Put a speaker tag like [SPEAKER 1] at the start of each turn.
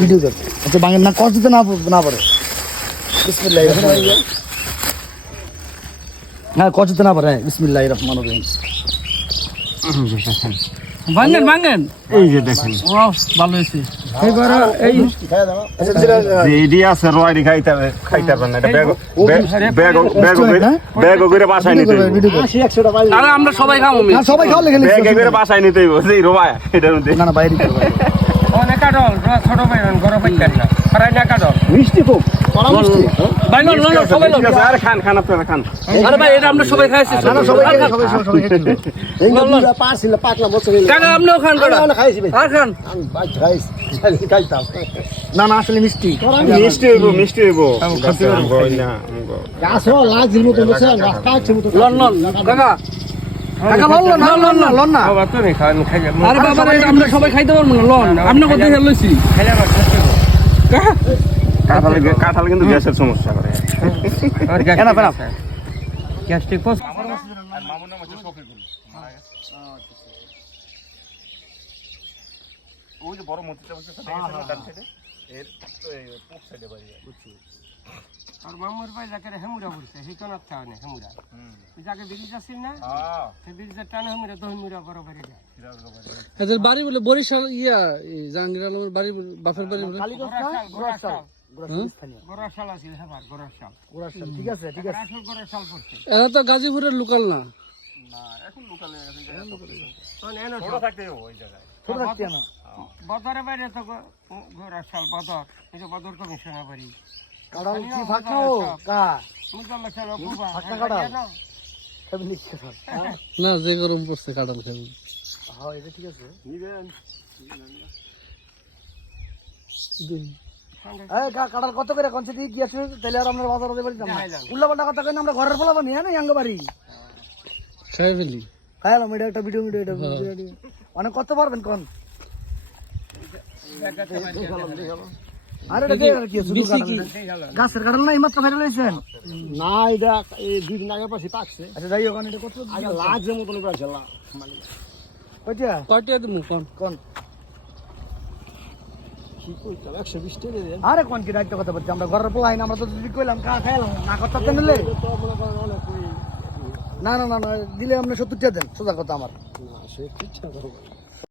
[SPEAKER 1] Video আচ্ছা না কষ্ট না না পারে। বিসমিল্লাহ হ্যাঁ কষ্ট না পারে। বিসমিল্লাহ রহমান রহিম।
[SPEAKER 2] ভাঙ্গেন ভাঙ্গেন
[SPEAKER 3] এই যে দেখেন।
[SPEAKER 2] ও ভালো হয়েছে।
[SPEAKER 1] এই আচ্ছা যেটা
[SPEAKER 3] যে আছে রয়ডি খাইতে খাইতে পারবেন এটা ব্যাগ ব্যাগ ব্যাগ
[SPEAKER 1] না?
[SPEAKER 3] ব্যাগ করে বাসায় নিতে হইব।
[SPEAKER 1] ভিডিও কর
[SPEAKER 2] আরে আমরা সবাই খাব
[SPEAKER 1] সবাই খাওয়া লেগে
[SPEAKER 3] ব্যাগ করে বাসায় নিতে হইব। এই
[SPEAKER 1] না না বাইরে
[SPEAKER 4] অনেক কাটল ছোট ভাই গরম পাইতেন না ফরাই না কাটল
[SPEAKER 1] মিষ্টি খুব।
[SPEAKER 2] ভাই লন লন, সবাই
[SPEAKER 3] ঠিক আছে আরে খান খান আপনারা খান।
[SPEAKER 2] আরে ভাই এটা আমরা সবাই খাইছি
[SPEAKER 1] না না সবাই সবাই সবাই খেয়ে নিবে।
[SPEAKER 2] লন, লন। কাকা আপনিও খান কাকা। আর খান।
[SPEAKER 1] না না আসলে মিষ্টি।
[SPEAKER 3] মিষ্টি হইব মিষ্টি হইব। গাছে না
[SPEAKER 2] লন লন কাকা কাকা লন লন লন আরে বাবা আমরা সবাই খাইতে পারব না লন। আপনি হেল লইছি?
[SPEAKER 3] কাঁঠালে কিন্তু গ্যাসের সমস্যা করে।
[SPEAKER 4] গ্যাস্ট্রিক পোস্ট
[SPEAKER 3] ওই যে বড় মূর্তিটা বসে ডান সাইডে এর পূব সাইডে বাড়ি
[SPEAKER 4] আর। মামুর ভাই যাকে হেমুরা বলছে সেই কোন আচ্ছা না হেমুরা। যাকে ব্রিজ আসিস না
[SPEAKER 3] হ্যাঁ।
[SPEAKER 4] সেই ব্রিজের টানে হেমুরা তো হেমুরা বরাবর যায়।
[SPEAKER 2] এদের বাড়ি বলে বরিশাল ইয়া জাহাঙ্গীর আলমের বাড়ি বাপের বাড়ি বলে।
[SPEAKER 4] গোরাশাল গোরাশাল
[SPEAKER 1] গোড়াশাল স্থানীয়।
[SPEAKER 4] গোরাশাল গোরাশাল
[SPEAKER 1] ঠিক আছে ঠিক আছে।
[SPEAKER 4] আসল গোরাশাল পড়ছে
[SPEAKER 2] এরা তো গাজীপুরের লোকাল না।
[SPEAKER 4] মানে এনে
[SPEAKER 3] ছোট থাকতে ওই জায়গায়।
[SPEAKER 1] ছোট থাকতে না।
[SPEAKER 4] বদরের বাইরে তো বদর এই যে বদর কমিশনার বাড়ি।
[SPEAKER 1] কাড়াল কি কা?
[SPEAKER 4] মুজাম্মা
[SPEAKER 1] কাড়াল
[SPEAKER 2] না যে গরম পড়ছে
[SPEAKER 1] হ্যাঁ এটা ঠিক আছে। এই কা কত করে কনসে দিয়ে কি তাহলে আর আমরা বাজারে না। উল্লা কথা কই না আমরা ঘরের ফলা বানি হ্যাঁ না ইয়াঙ্গ বাড়ি?
[SPEAKER 2] খাই ফেলি।
[SPEAKER 1] খাইলাম এটা একটা ভিডিও ভিডিও এটা ভিডিও অনেক কত পারবেন কোন? আরে
[SPEAKER 2] কোন
[SPEAKER 1] আরে কোন কি দায়িত্ব কথা বলছি আমরা ঘরের পোলাই আমরা তো যদি কইলাম কা খাইলাম না কথা তো না না না, দিলে আপনি সত্তর টাকা দেন। সোজা কথা আমার।
[SPEAKER 5] না, সে